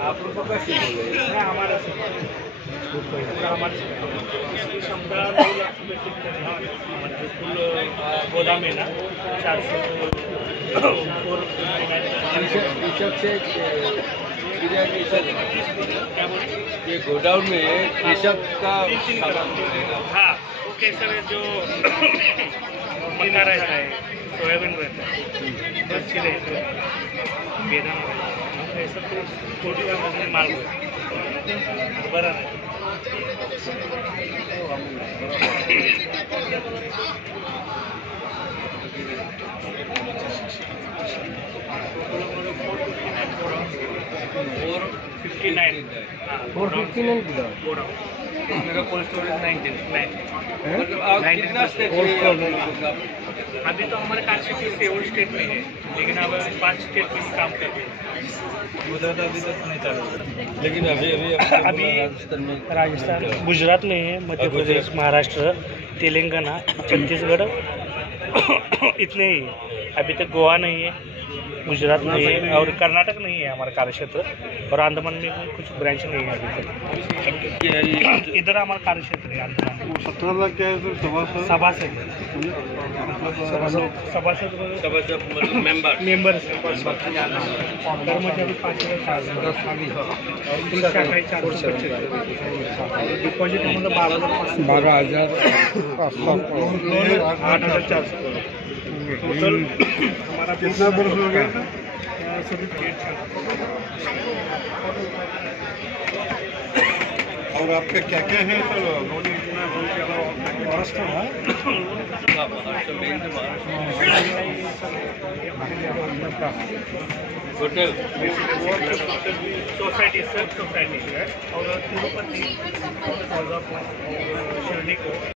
आप लोग का कैसे हमारा क्षमता 9 लाख फुल गोदाम है ना 400 ये गोडाउन में कृषक का हाँ वो केसर है जो मक्का रहता है सोयाबीन रहता है अच्छी रहती है बेदाना रहता है सब तो छोटी माल बड़ा रहता है मेरा कोल्ड स्टोरेज 19 मतलब आप कितना स्टेट अभी तो हमारे कांशी सेवन स्टेट में है, लेकिन अब 5 स्टेट में काम कर रहे हैं। उधर तो अभी तक नहीं चालू, लेकिन अभी राजस्थान गुजरात में है, मध्य प्रदेश, महाराष्ट्र, तेलंगाना, छत्तीसगढ़ इतने ही है। अभी तक गोवा नहीं है, गुजरात नहीं है और कर्नाटक नहीं है हमारा कार्यक्षेत्र, और अंडमान में कुछ ब्रांच नहीं है अभी तक। इधर हमारा कार्यक्षेत्र है अंडमान में। 17 लाख क्या है सर सभासद मेंबर कर्मचारी 5,400 डिपॉजिट मतलब 12,000 8,400 टोटल हमारा कितना वर्ष हो गया था? और आपका क्या क्या है सर? होटल सोसाइटी सब सोसाइटी है और तिरुपति शिरडी को